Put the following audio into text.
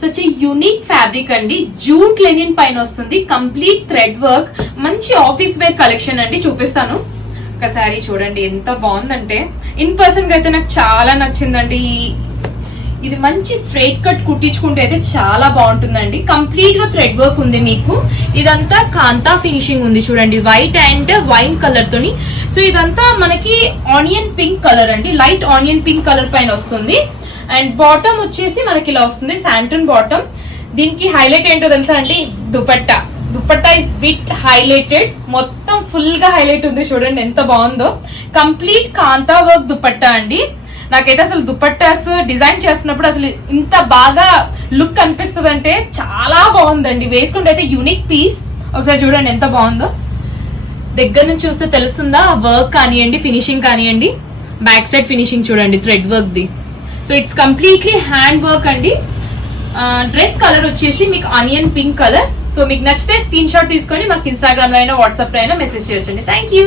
Such unique fabric అండి. Jute Lenin పైన వస్తుంది, కంప్లీట్ థ్రెడ్ వర్క్, మంచి ఆఫీస్ వేర్ కలెక్షన్ అండి. చూపిస్తాను ఒకసారి చూడండి ఎంత బాగుందంటే. ఇన్ పర్సన్ గా అయితే నాకు చాలా నచ్చిందండి. ఇది మంచి స్ట్రైట్ కట్ కుట్టించుకుంటే అయితే చాలా బాగుంటుందండి. కంప్లీట్ గా థ్రెడ్ వర్క్ ఉంది మీకు. ఇదంతా కాంతా ఫినిషింగ్ ఉంది చూడండి, వైట్ అండ్ వైన్ కలర్ తోని. సో ఇదంతా మనకి ఆనియన్ పింక్ కలర్ అండి, లైట్ ఆనియన్ పింక్ కలర్ పైన వస్తుంది. అండ్ బాటమ్ వచ్చేసి మనకి ఇలా వస్తుంది, శాంటన్ బాటమ్. దీనికి హైలైట్ ఏంటో తెలుసా అండి, dupatta. Dupatta is bit highlighted, మొత్తం ఫుల్ గా హైలైట్ ఉంది చూడండి ఎంత బాగుందో. కంప్లీట్ కాంతా వర్క్ దుపట్టా అండి. నాకైతే అసలు దుపట్టాస్ డిజైన్ చేస్తున్నప్పుడు అసలు ఇంత బాగా లుక్ అనిపిస్తుంది అంటే చాలా బాగుందండి. వేసుకుంటే అయితే యూనిక్ పీస్. ఒకసారి చూడండి ఎంత బాగుందో. దగ్గర నుంచి చూస్తే తెలుస్తుందా వర్క్ కానివ్వండి, ఫినిషింగ్ కానివ్వండి. బ్యాక్ సైడ్ ఫినిషింగ్ చూడండి thread work the. So it's completely hand work అండి. డ్రెస్ కలర్ వచ్చేసి మీకు ఆనియన్ పింక్ కలర్. సో మీకు నచ్చితే స్క్రీన్ షాట్ తీసుకొని మాకు ఇన్స్టాగ్రామ్ లో అయినా వాట్సాప్ లో అయినా మెసేజ్ చేయొచ్చండి. Thank you.